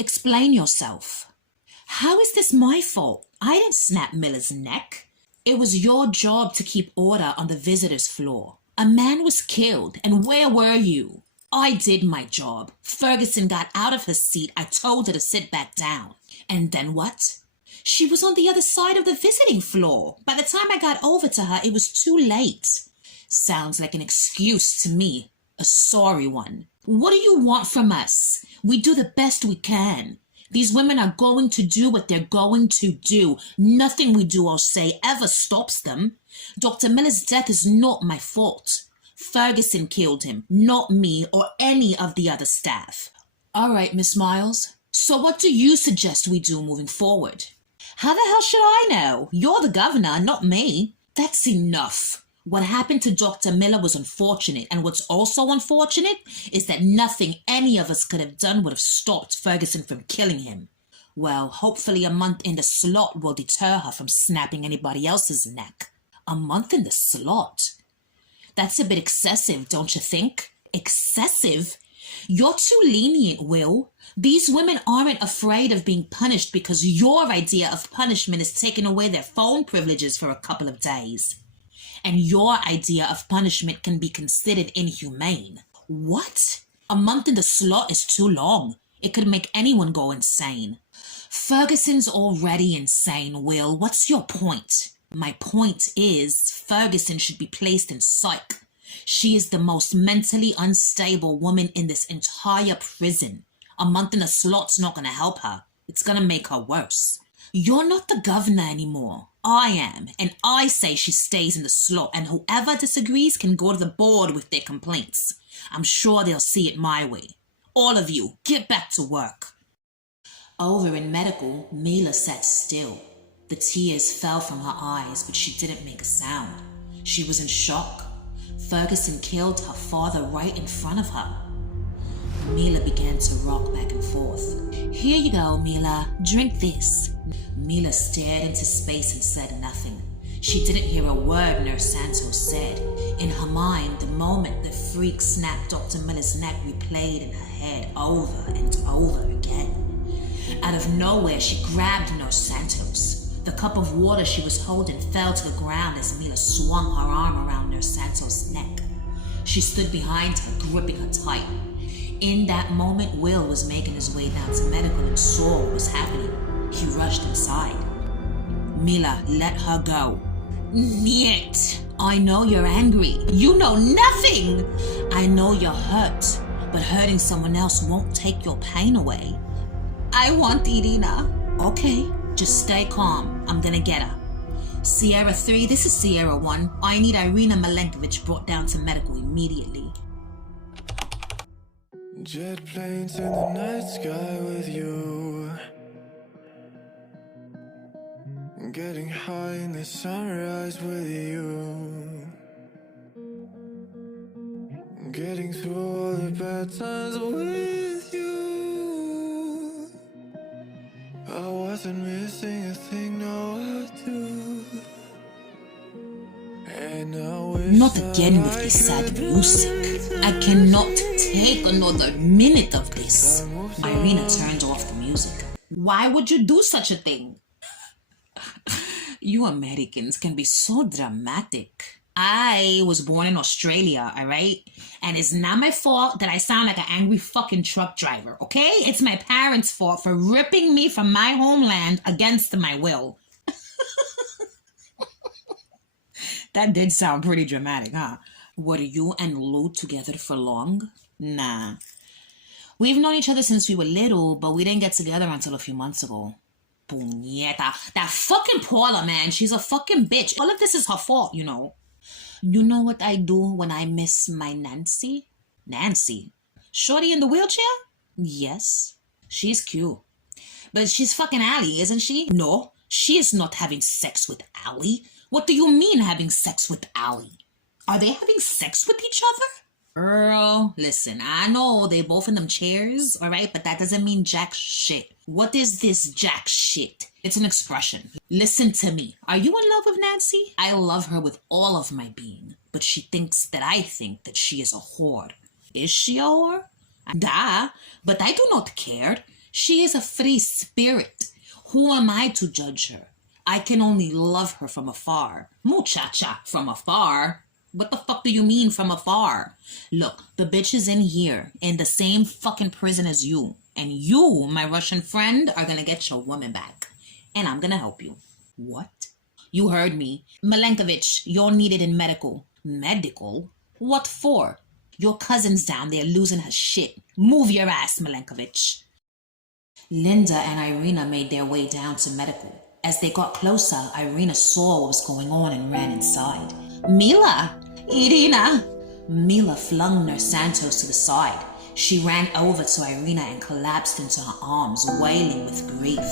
Explain yourself. How is this my fault? I didn't snap Mila's neck. It was your job to keep order on the visitors' floor. A man was killed, and where were you? I did my job. Ferguson got out of her seat. I told her to sit back down. And then what? She was on the other side of the visiting floor. By the time I got over to her, it was too late. Sounds like an excuse to me. A sorry one. What do you want from us? We do the best we can. These women are going to do what they're going to do. Nothing we do or say ever stops them. Dr. Miller's death is not my fault. Ferguson killed him, not me or any of the other staff. All right, Miss Miles. So what do you suggest we do moving forward? How the hell should I know? You're the governor, not me. That's enough. What happened to Dr. Miller was unfortunate, and what's also unfortunate is that nothing any of us could have done would have stopped Ferguson from killing him. Well, hopefully a month in the slot will deter her from snapping anybody else's neck. A month in the slot? That's a bit excessive, don't you think? Excessive? You're too lenient, Will. These women aren't afraid of being punished because your idea of punishment is taking away their phone privileges for a couple of days. And your idea of punishment can be considered inhumane. What? A month in the slot is too long. It could make anyone go insane. Ferguson's already insane, Will. What's your point? My point is, Ferguson should be placed in psych. She is the most mentally unstable woman in this entire prison. A month in the slot's not going to help her. It's going to make her worse. You're not the governor anymore. I am, and I say she stays in the slot, and whoever disagrees can go to the board with their complaints. I'm sure they'll see it my way. All of you, get back to work. Over in medical, Mila sat still. The tears fell from her eyes, but she didn't make a sound. She was in shock. Ferguson killed her father right in front of her. Mila began to rock back and forth. Here you go, Mila. Drink this. Mila stared into space and said nothing. She didn't hear a word Nurse Santos said. In her mind, the moment the freak snapped Dr. Miller's neck replayed in her head over and over again. Out of nowhere, she grabbed Nurse Santos. The cup of water she was holding fell to the ground as Mila swung her arm around Nurse Santos' neck. She stood behind her, gripping her tight. In that moment, Will was making his way down to medical and saw what was happening. He rushed inside. Mila, let her go. Niet. I know you're angry. You know nothing. I know you're hurt, but hurting someone else won't take your pain away. I want Irina. Okay, just stay calm. I'm gonna get her. Sierra 3, this is Sierra 1. I need Irina Milenkovic brought down to medical immediately. Jet planes in the night sky with you, getting high in the sunrise with you, getting through all the bad times with you. I wasn't missing a thing, no I do. And I wish Not again with this sad music. I cannot take another minute of this. Irina turned off the music. Why would you do such a thing? You Americans can be so dramatic. I was born in Australia, alright? And it's not my fault that I sound like an angry fucking truck driver, okay? It's my parents' fault for ripping me from my homeland against my will. That did sound pretty dramatic, huh? Were you and Lou together for long? Nah. We've known each other since we were little, but we didn't get together until a few months ago. Puñeta. That fucking Paula, man. She's a fucking bitch. All of this is her fault, you know. You know what I do when I miss my Nancy? Nancy? Shorty in the wheelchair? Yes. She's cute. But she's fucking Allie, isn't she? No, she is not having sex with Allie. What do you mean having sex with Allie? Are they having sex with each other? Girl, listen, I know they both in them chairs, all right? But that doesn't mean jack shit. What is this jack shit? It's an expression. Listen to me. Are you in love with Nancy? I love her with all of my being, but she thinks that I think that she is a whore. Is she a whore? Duh, but I do not care. She is a free spirit. Who am I to judge her? I can only love her from afar. Muchacha, from afar? What the fuck do you mean from afar? Look, the bitch is in here, in the same fucking prison as you. And you, my Russian friend, are gonna get your woman back. And I'm gonna help you. What? You heard me. Milenkovich, you're needed in medical. Medical? What for? Your cousin's down there losing her shit. Move your ass, Milenkovich. Linda and Irina made their way down to medical. As they got closer, Irina saw what was going on and ran inside. Mila! Irina! Mila flung Nurse Santos to the side. She ran over to Irina and collapsed into her arms, wailing with grief.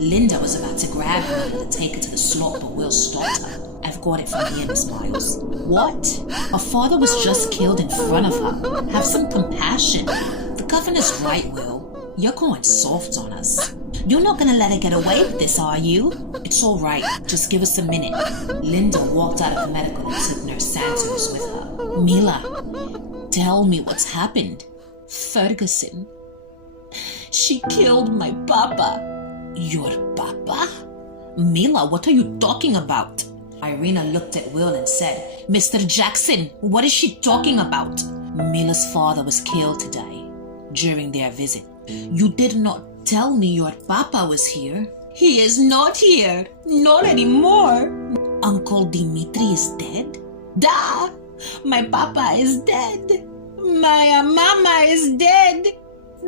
Linda was about to grab her to take her to the slot, but Will stopped her. I've got it from here, Miss Miles. What? Her father was just killed in front of her. Have some compassion. The governor's right, Will. You're going soft on us. You're not gonna let her get away with this, are you? It's all right. Just give us a minute. Linda walked out of medical and took Nurse Santos with her. Mila, tell me what's happened. Ferguson. She killed my papa. Your papa? Mila, what are you talking about? Irina looked at Will and said, Mr. Jackson, what is she talking about? Mila's father was killed today, during their visit. You did not tell me your papa was here. He is not here. Not anymore. Uncle Dimitri is dead? Da! My papa is dead. My mama is dead.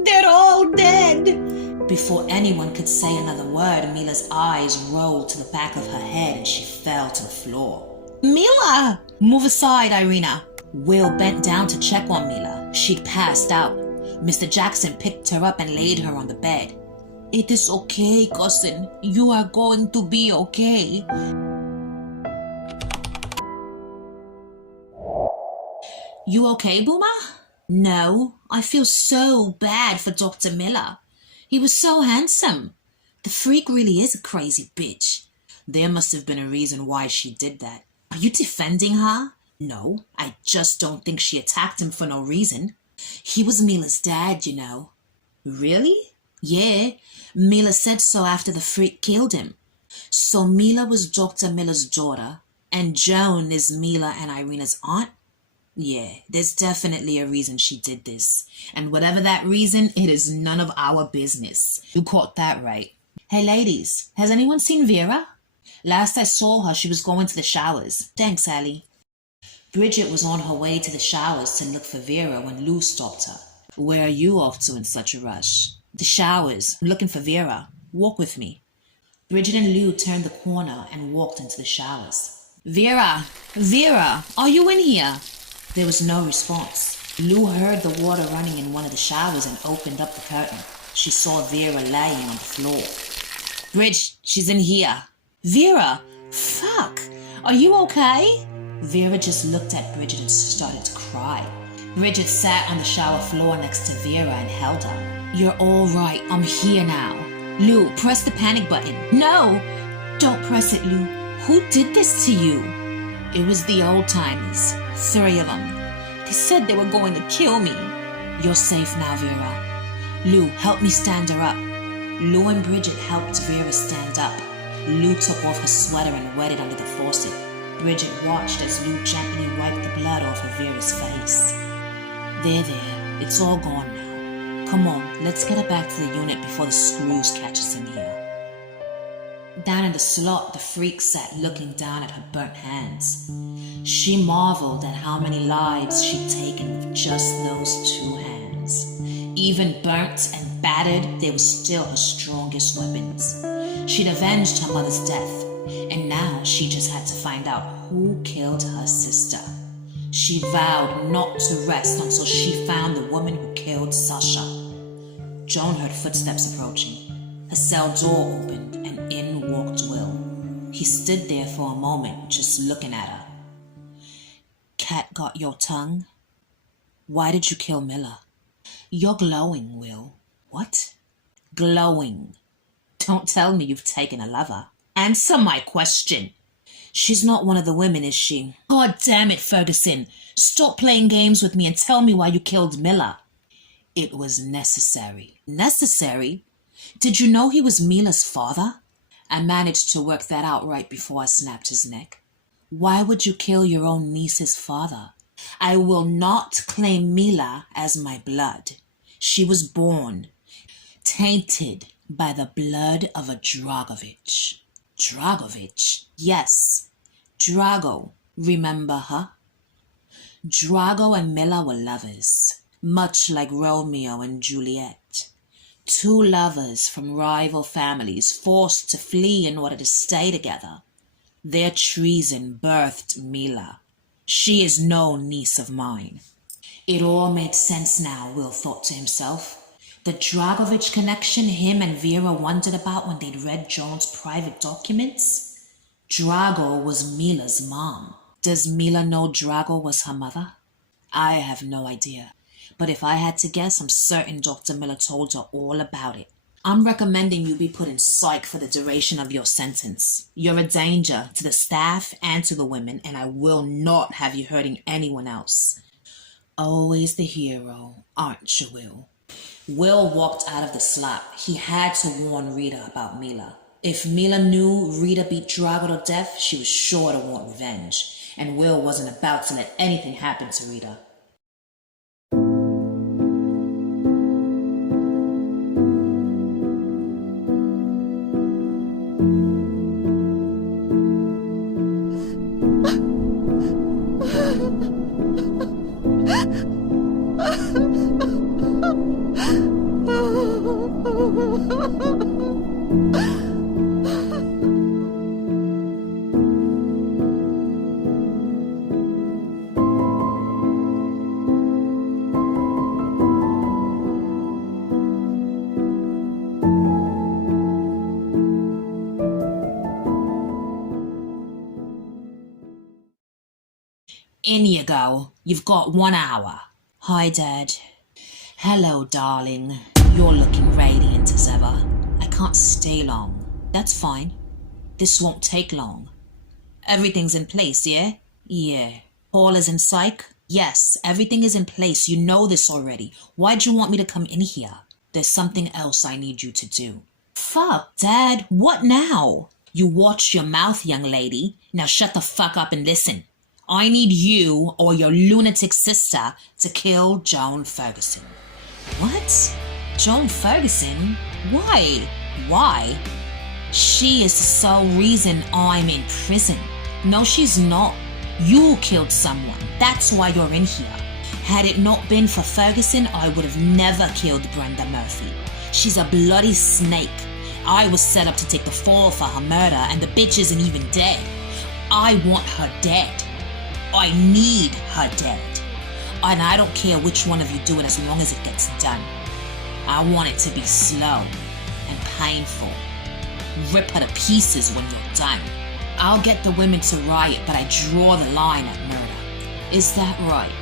They're all dead. Before anyone could say another word, Mila's eyes rolled to the back of her head and she fell to the floor. Mila! Move aside, Irina. Will bent down to check on Mila. She'd passed out. Mr. Jackson picked her up and laid her on the bed. It is okay, cousin. You are going to be okay. You okay, Boomer? No, I feel so bad for Dr. Miller. He was so handsome. The freak really is a crazy bitch. There must have been a reason why she did that. Are you defending her? No, I just don't think she attacked him for no reason. He was Mila's dad, you know. Really? Yeah, Mila said so after the freak killed him. So Mila was Dr. Miller's daughter, and Joan is Mila and Irina's aunt? Yeah, there's definitely a reason she did this. And whatever that reason, it is none of our business. You caught that right. Hey ladies, has anyone seen Vera? Last I saw her, she was going to the showers. Thanks, Allie. Bridget was on her way to the showers to look for Vera when Lou stopped her. Where are you off to in such a rush? The showers. I'm looking for Vera. Walk with me. Bridget and Lou turned the corner and walked into the showers. Vera! Vera! Are you in here? There was no response. Lou heard the water running in one of the showers and opened up the curtain. She saw Vera laying on the floor. Bridge, she's in here. Vera! Fuck! Are you okay? Vera just looked at Bridget and started to cry. Bridget sat on the shower floor next to Vera and held her. You're all right. I'm here now. Lou, press the panic button. No! Don't press it, Lou. Who did this to you? It was the old-timers. 3 of them. They said they were going to kill me. You're safe now, Vera. Lou, help me stand her up. Lou and Bridget helped Vera stand up. Lou took off her sweater and wet it under the faucet. Bridget watched as Lou gently wiped the blood off of Vera's face. There. It's all gone now. Come on, let's get her back to the unit before the screws catch us in here. Down in the slot, the freak sat looking down at her burnt hands. She marveled at how many lives she'd taken with just those 2 hands. Even burnt and battered, they were still her strongest weapons. She'd avenged her mother's death, and now she just had to find out who killed her sister. She vowed not to rest until she found the woman who killed Sasha. Joan heard footsteps approaching. Her cell door opened, and in walked Will. He stood there for a moment, just looking at her. Cat got your tongue? Why did you kill Mila? You're glowing, Will. What? Glowing. Don't tell me you've taken a lover. Answer my question. She's not one of the women, is she? God damn it, Ferguson. Stop playing games with me and tell me why you killed Mila. It was necessary. Necessary? Did you know he was Mila's father? I managed to work that out right before I snapped his neck. Why would you kill your own niece's father? I will not claim Mila as my blood. She was born, tainted by the blood of a Dragovich. Dragovich? Yes, Drago. Remember her? Drago and Mila were lovers, much like Romeo and Juliet. Two lovers from rival families forced to flee in order to stay together. Their treason birthed Mila. She is no niece of mine. It all made sense now, Will thought to himself. The Dragovich connection him and Vera wondered about when they'd read Joan's private documents? Drago was Mila's mom. Does Mila know Drago was her mother? I have no idea. But if I had to guess, I'm certain Dr. Miller told her all about it. I'm recommending you be put in psych for the duration of your sentence. You're a danger to the staff and to the women, and I will not have you hurting anyone else. Always the hero, aren't you, Will? Will walked out of the slap. He had to warn Rita about Mila. If Mila knew Rita beat Drago to death, she was sure to want revenge, and Will wasn't about to let anything happen to Rita. In you go. You've got 1 hour. Hi, Dad. Hello, darling. You're looking radiant as ever. I can't stay long. That's fine. This won't take long. Everything's in place, yeah? Yeah. Paula's in psych? Yes, everything is in place. You know this already. Why'd you want me to come in here? There's something else I need you to do. Fuck, Dad. What now? You watch your mouth, young lady. Now shut the fuck up and listen. I need you or your lunatic sister to kill Joan Ferguson. What? Joan Ferguson? Why? Why? She is the sole reason I'm in prison. No, she's not. You killed someone. That's why you're in here. Had it not been for Ferguson, I would have never killed Brenda Murphy. She's a bloody snake. I was set up to take the fall for her murder, and the bitch isn't even dead. I want her dead. I need her dead. And I don't care which one of you do it as long as it gets done. I want it to be slow and painful. Rip her to pieces when you're done. I'll get the women to riot, but I draw the line at murder. Is that right?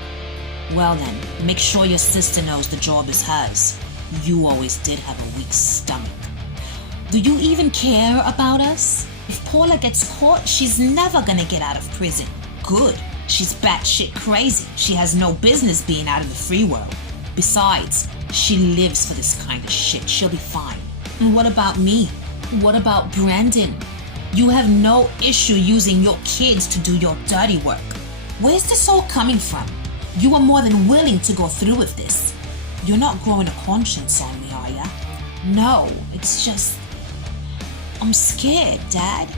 Well then, make sure your sister knows the job is hers. You always did have a weak stomach. Do you even care about us? If Paula gets caught, she's never gonna get out of prison. Good. She's batshit crazy. She has no business being out of the free world. Besides, she lives for this kind of shit. She'll be fine. And what about me? What about Brandon? You have no issue using your kids to do your dirty work. Where's this all coming from? You are more than willing to go through with this. You're not growing a conscience on me, are ya? No, it's just... I'm scared, Dad.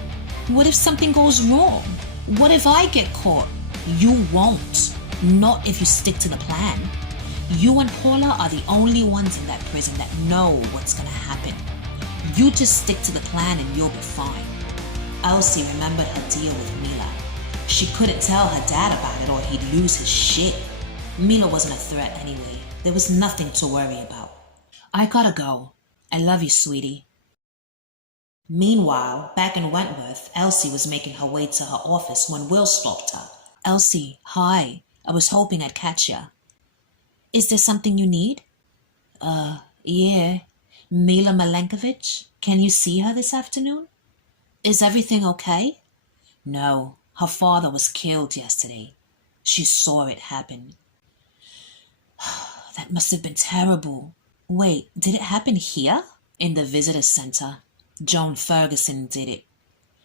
What if something goes wrong? What if I get caught? You won't. Not if you stick to the plan. You and Paula are the only ones in that prison that know what's gonna happen. You just stick to the plan and you'll be fine. Elsie remembered her deal with Mila. She couldn't tell her dad about it or he'd lose his shit. Mila wasn't a threat anyway. There was nothing to worry about. I gotta go. I love you, sweetie. Meanwhile, back in Wentworth, Elsie was making her way to her office when Will stopped her. Elsie, hi. I was hoping I'd catch ya. Is there something you need? Yeah. Mila Milenkovic? Can you see her this afternoon? Is everything okay? No, her father was killed yesterday. She saw it happen. That must have been terrible. Wait, did it happen here? In the visitor center, Joan Ferguson did it.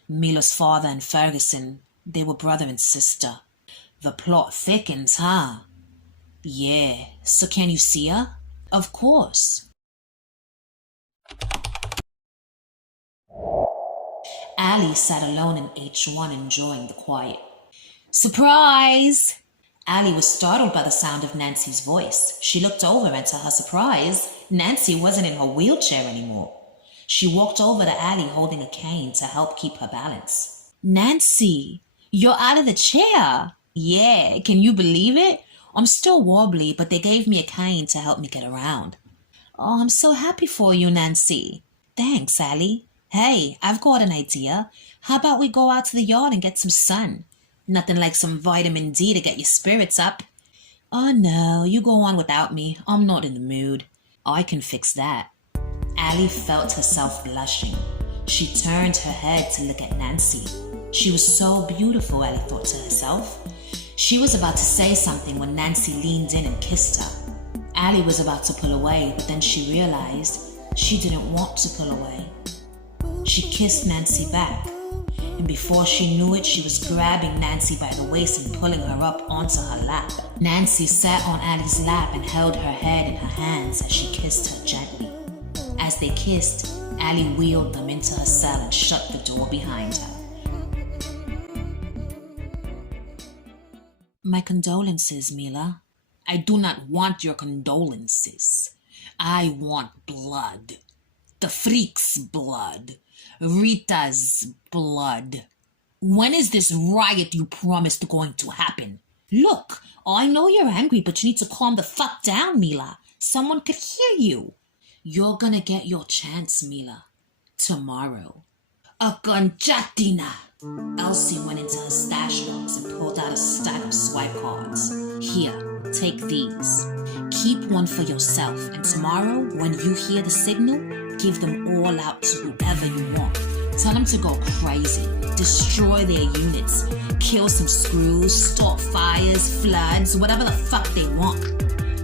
Mila's father and Ferguson, they were brother and sister. The plot thickens, huh? Yeah, so can you see her? Of course. Allie sat alone in H1 enjoying the quiet. Surprise! Allie was startled by the sound of Nancy's voice. She looked over and to her surprise, Nancy wasn't in her wheelchair anymore. She walked over to Allie holding a cane to help keep her balance. Nancy, you're out of the chair. Yeah, can you believe it? I'm still wobbly, but they gave me a cane to help me get around. Oh, I'm so happy for you, Nancy. Thanks, Allie. Hey, I've got an idea. How about we go out to the yard and get some sun? Nothing like some vitamin D to get your spirits up. Oh no, you go on without me. I'm not in the mood. I can fix that. Allie felt herself blushing. She turned her head to look at Nancy. She was so beautiful, Allie thought to herself. She was about to say something when Nancy leaned in and kissed her. Allie was about to pull away, but then she realized she didn't want to pull away. She kissed Nancy back, and before she knew it, she was grabbing Nancy by the waist and pulling her up onto her lap. Nancy sat on Allie's lap and held her head in her hands as she kissed her gently. As they kissed, Allie wheeled them into her cell and shut the door behind her. My condolences, Mila. I do not want your condolences. I want blood. The freak's blood. Rita's blood. When is this riot you promised going to happen? Look, I know you're angry, but you need to calm the fuck down, Mila. Someone could hear you. You're gonna get your chance, Mila. Tomorrow. A conchatina. Elsie went into her stash box and pulled out a stack of swipe cards. Here, take these. Keep one for yourself, and tomorrow, when you hear the signal, give them all out to whoever you want. Tell them to go crazy, destroy their units, kill some screws, start fires, floods, whatever the fuck they want.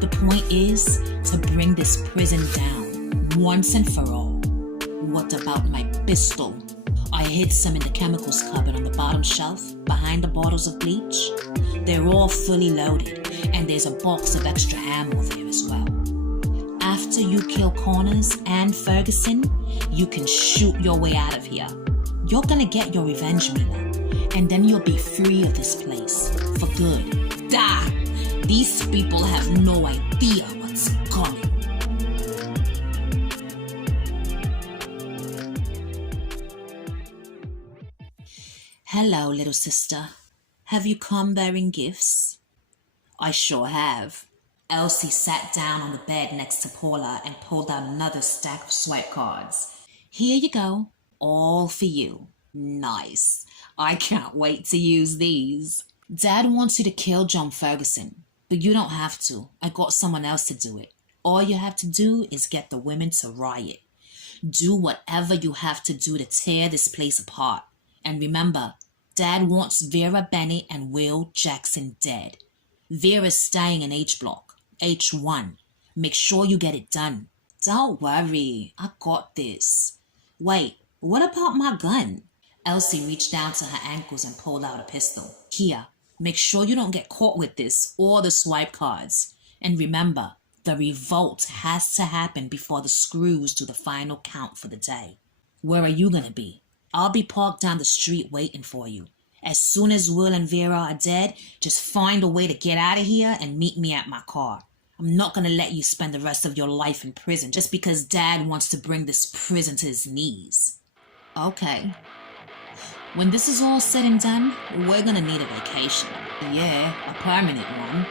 The point is to bring this prison down, once and for all. What about my pistol? I hid some in the chemicals cupboard on the bottom shelf, behind the bottles of bleach. They're all fully loaded, and there's a box of extra ammo there as well. After you kill Corners and Ferguson, you can shoot your way out of here. You're gonna get your revenge, Mila, and then you'll be free of this place, for good. Da! These people have no idea what's coming. Hello, little sister. Have you come bearing gifts? I sure have. Elsie sat down on the bed next to Paula and pulled out another stack of swipe cards. Here you go. All for you. Nice. I can't wait to use these. Dad wants you to kill John Ferguson, but you don't have to. I got someone else to do it. All you have to do is get the women to riot. Do whatever you have to do to tear this place apart. And remember, Dad wants Vera Bennett and Will Jackson dead. Vera's staying in H block, H1. Make sure you get it done. Don't worry, I got this. Wait, what about my gun? Elsie reached down to her ankles and pulled out a pistol. Here, make sure you don't get caught with this or the swipe cards. And remember, the revolt has to happen before the screws do the final count for the day. Where are you gonna be? I'll be parked down the street waiting for you. As soon as Will and Vera are dead, just find a way to get out of here and meet me at my car. I'm not going to let you spend the rest of your life in prison just because Dad wants to bring this prison to his knees. Okay. When this is all said and done, we're going to need a vacation. Yeah, a permanent one.